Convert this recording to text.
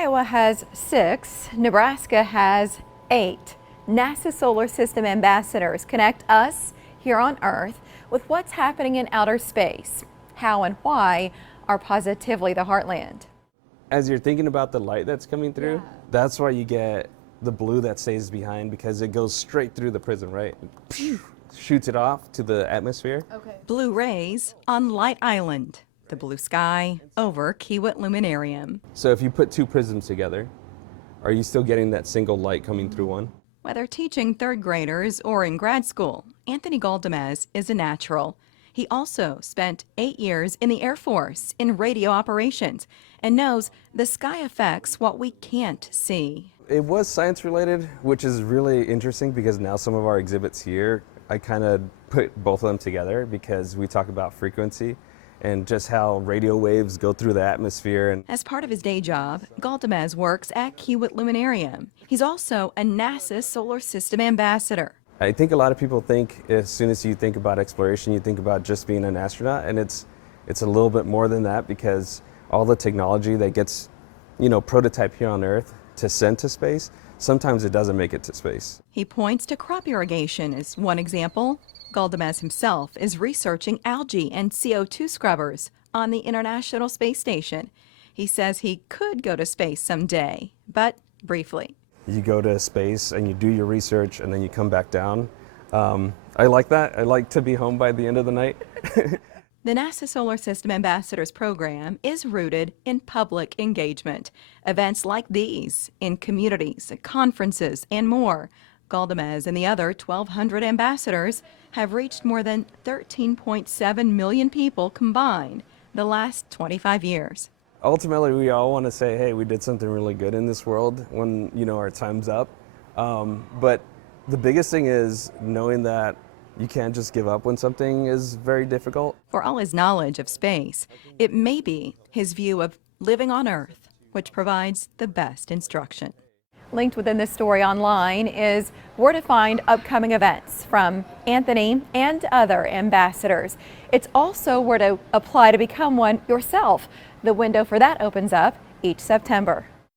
Iowa has 6, Nebraska has 8. NASA Solar System ambassadors connect us here on Earth with what's happening in outer space. How and why are positively the heartland. As you're thinking about the light that's coming through, that's why you get the blue that stays behind, because it goes straight through the prism, right? Shoots it off to the atmosphere. Okay. Blue rays on Light Island. The blue sky over Kiewit Luminarium. So if you put 2 prisms together, are you still getting that single light coming through one? Whether teaching 3rd graders or in grad school, Anthony Galdamez is a natural. He also spent 8 years in the Air Force in radio operations and knows the sky affects what we can't see. It was science related, which is really interesting because now some of our exhibits here, I kind of put both of them together because we talk about frequency and just how radio waves go through the atmosphere. And as part of his day job, Galdamez works at Kiewit Luminarium. He's also a NASA Solar System ambassador. I think a lot of people think as soon as you think about exploration, you think about just being an astronaut, and it's a little bit more than that, because all the technology that gets, prototyped here on Earth to send to space, sometimes it doesn't make it to space. He points to crop irrigation as one example. Galdamez himself is researching algae and CO2 scrubbers on the International Space Station. He says he could go to space someday, but briefly. You go to space and you do your research and then you come back down. I like that. I like to be home by the end of the night. The NASA Solar System Ambassadors program is rooted in public engagement. Events like these in communities, conferences, and more. Galdamez and the other 1,200 ambassadors have reached more than 13.7 million people combined the last 25 years. Ultimately, we all want to say, hey, we did something really good in this world when, our time's up. But the biggest thing is knowing that you can't just give up when something is very difficult. For all his knowledge of space, it may be his view of living on Earth, which provides the best instruction. Linked within this story online is where to find upcoming events from Anthony and other ambassadors. It's also where to apply to become one yourself. The window for that opens up each September.